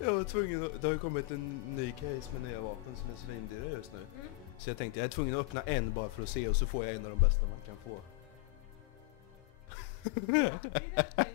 Jag var tvungen att, det har ju kommit en ny case med nya vapen som är svindyra just nu. Så jag tänkte jag är tvungen att öppna en bara för att se och så får jag en av de bästa man kan få. Ja, det är rätt.